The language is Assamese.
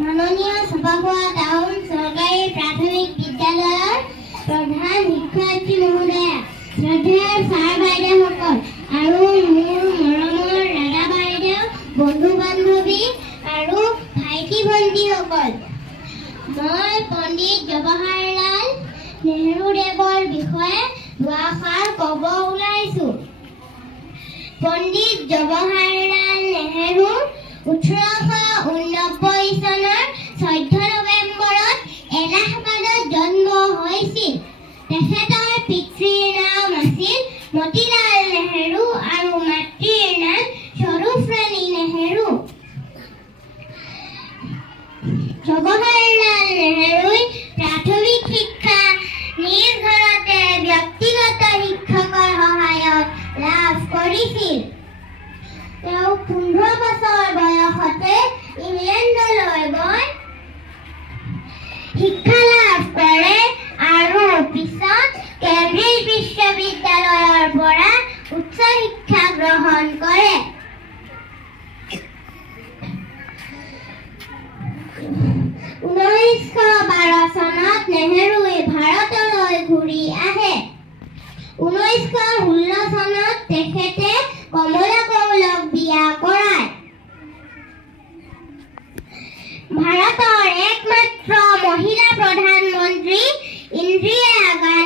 মাননীয় চপাখোৱা টাউন চৰকাৰী প্ৰাথমিক বিদ্যালয়ৰ প্ৰধান শিক্ষয়িত্ৰী মহোদয়া, শ্ৰদ্ধেয় ছাৰ বাইদেউসকল আৰু মোৰ মৰমৰ দাদা বাইদেউ, বন্ধু বান্ধৱী আৰু ভাইটি ভণ্টিসকল, মই পণ্ডিত জৱাহৰলাল নেহৰুদেৱৰ বিষয়ে দুআষাৰ ক'ব ওলাইছো। পণ্ডিত জৱাহৰলাল নেহৰু 1889 চনৰ 14 নৱেম্বৰত এলাহাবাদত জন্ম হৈছিল। তেখেতৰ পিতৃৰ নাম আছিল মতিলাল নেহৰু আৰু মাতৃৰ নাম স্বৰূপৰাণী নেহৰু। জৱাহৰলাল নেহৰুই প্ৰাথমিক শিক্ষা নিজ ঘৰতে ব্যক্তিগত শিক্ষকৰ সহায়ত লাভ কৰিছিল। তেওঁ 15 বছৰ বয়সতে ইংলেণ্ডলৈ গৈ শিক্ষা লাভ কৰে আৰু পিছত কেম্ব্ৰিজ বিশ্ববিদ্যালয়ৰ পৰা উচ্চ শিক্ষা গ্ৰহণ কৰে। 1912 চনত নেহৰুৱে ভাৰতলৈ ঘূৰি আহে। 1916 চনত তেখেতে কমলা কৌলক বিয়া কৰায়। ভাৰতৰ একমাত্ৰ মহিলা প্ৰধানমন্ত্ৰী ইন্দিৰা গান্ধী